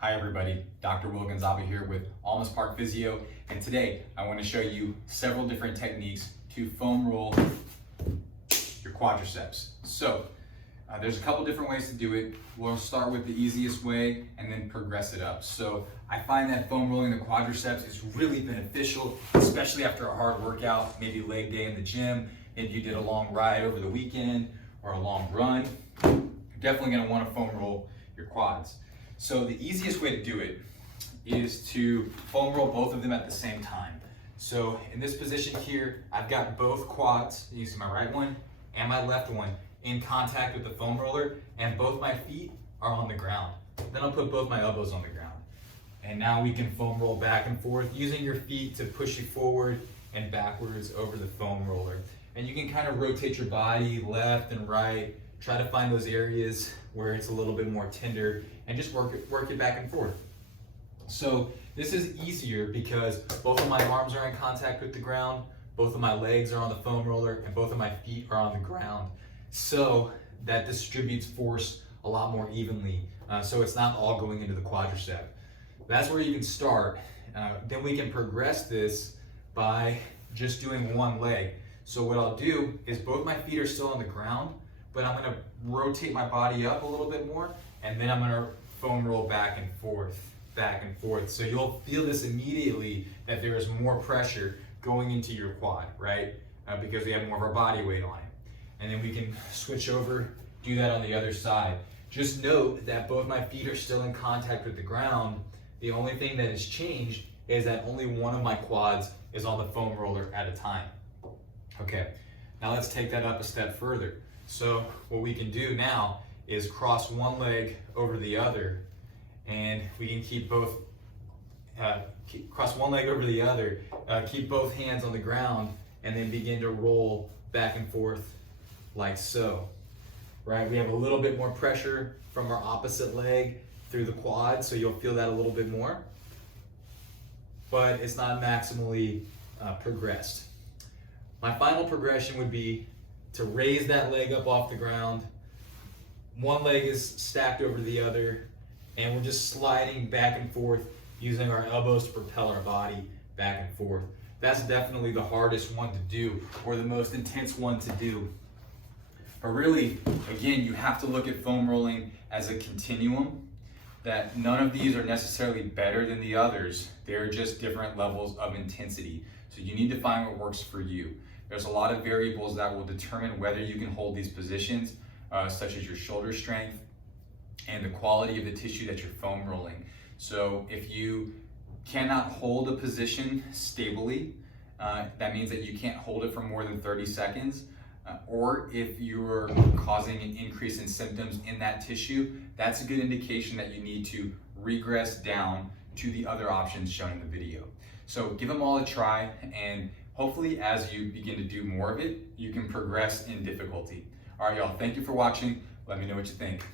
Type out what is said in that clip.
Hi everybody, Dr. Gonzaba here with Olmos Park Physio, and today I want to show you several different techniques to foam roll your quadriceps. So there's a couple different ways to do it. We'll start with the easiest way and then progress it up. So I find that foam rolling the quadriceps is really beneficial, especially after a hard workout, maybe leg day in the gym, maybe you did a long ride over the weekend or a long run. You're definitely going to want to foam roll your quads. So the easiest way to do it is to foam roll both of them at the same time. So in this position here, I've got both quads, you see my right one and my left one, in contact with the foam roller, and both my feet are on the ground. Then I'll put both my elbows on the ground. And now we can foam roll back and forth using your feet to push you forward and backwards over the foam roller. And you can kind of rotate your body left and right, try to find those areas where it's a little bit more tender and just work it back and forth. So this is easier because both of my arms are in contact with the ground, both of my legs are on the foam roller, and both of my feet are on the ground. So that distributes force a lot more evenly. So it's not all going into the quadricep. That's where you can start. Then we can progress this by just doing one leg. So what I'll do is both my feet are still on the ground, but I'm gonna rotate my body up a little bit more, and then I'm gonna foam roll back and forth. So you'll feel this immediately that there is more pressure going into your quad, right? Because we have more of our body weight on it. And then we can switch over, do that on the other side. Just note that both my feet are still in contact with the ground. The only thing that has changed is that only one of my quads is on the foam roller at a time. Okay, now let's take that up a step further. So what we can do now is cross one leg over the other, and we can keep both, cross one leg over the other, keep both hands on the ground, and then begin to roll back and forth like so, right? We have a little bit more pressure from our opposite leg through the quad, so you'll feel that a little bit more, but it's not maximally progressed. My final progression would be to raise that leg up off the ground. One leg is stacked over the other, and we're just sliding back and forth using our elbows to propel our body back and forth. That's definitely the hardest one to do, or the most intense one to do. But really, again, you have to look at foam rolling as a continuum, that none of these are necessarily better than the others. They're just different levels of intensity. So you need to find what works for you. There's a lot of variables that will determine whether you can hold these positions, such as your shoulder strength and the quality of the tissue that you're foam rolling. So if you cannot hold a position stably, that means that you can't hold it for more than 30 seconds, or if you're causing an increase in symptoms in that tissue, that's a good indication that you need to regress down to the other options shown in the video. So give them all a try, and hopefully as you begin to do more of it, you can progress in difficulty. All right, y'all, thank you for watching. Let me know what you think.